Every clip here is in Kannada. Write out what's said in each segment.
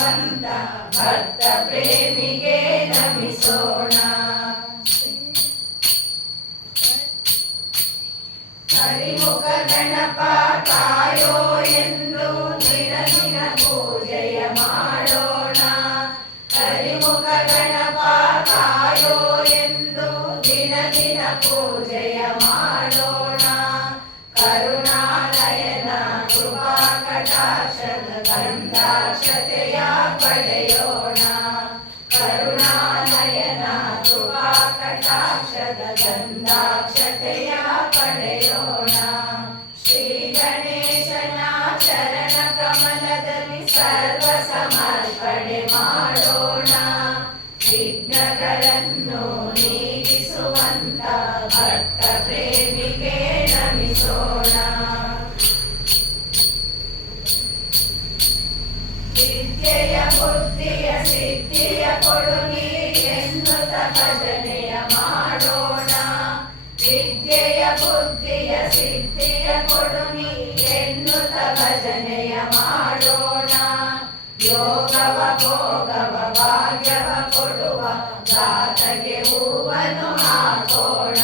ನೀಗಿಸುವಂತ ಭಕ್ತ ಪ್ರೇಮಿಗೆ ನಮಿಸೋಣ ಹರಿಮುಖ ಗಣಪ ಕಾಯೋ ಎಂದು ದಿನ ದಿನ ಪೂಜೆಯ ಮಾಡೋಣ ಹರಿಮುಖ ಗಣಪ ಕಾಯೋ ಎಂದು ದಿನ ದಿನ ಪೂಜೆಯ ಮಾಡೋಣ ಕಟಾಕ್ಷದ ಗಂಧಾಕ್ಷತೆಯ ಪಡೆಯೋಣ ಕರುಣಾಲಯನ ಕೃಪಾ ಕಟಾಕ್ಷದ ಶ್ರೀ ಗಣೇಶನ ಚರಣ ಸರ್ವ ಸಮರ್ಪಣೆ ಮಾಡೋಣ ವಿಘ್ನಗಳನ್ನು ನೀಗಿಸುವಂತ ಭಕ್ತ ವಿದ್ಯೆಯ ಬುದ್ಧಿಯ ಸಿದ್ಧಿಯ ಕೊಡು ನೀ ಎನ್ನುತ್ತ ಭಜನೆಯ ಮಾಡೋಣ. ವಿದ್ಯೆಯ ಬುದ್ಧಿಯ ಸಿದ್ಧಿಯ ಕೊಡು ನೀ ಎನ್ನುತ್ತ ಭಜನೆಯ ಮಾಡೋಣ. ಯೋಗವ, ಭೋಗವ, ಭಾಗ್ಯವ ಕೊಡುವ ದಾತಗೆ ಹೂವನ್ನು ಹಾಕೋಣ.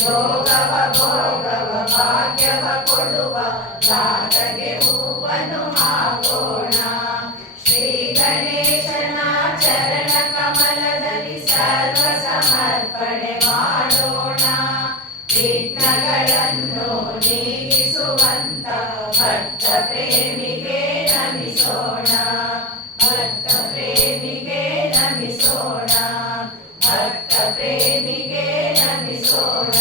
ಯೋಗವ, ಭೋಗವ, ಭಾಗ್ಯವ ಕೊಡುವ ದಾತಗೆ ಹೂವನ್ನು ಹಾಕೋಣ. ವಿಘ್ನಗಳನ್ನು ನೀಗಿಸುವಂತ ಭಕ್ತ ಪ್ರೇಮಿಗೆ ನಮಿಸೋಣ. ಭಕ್ತ ಪ್ರೇಮಿಗೆ ನಮಿಸೋಣ. ಭಕ್ತ ಪ್ರೇಮಿಗೆ ನಮಿಸೋಣ.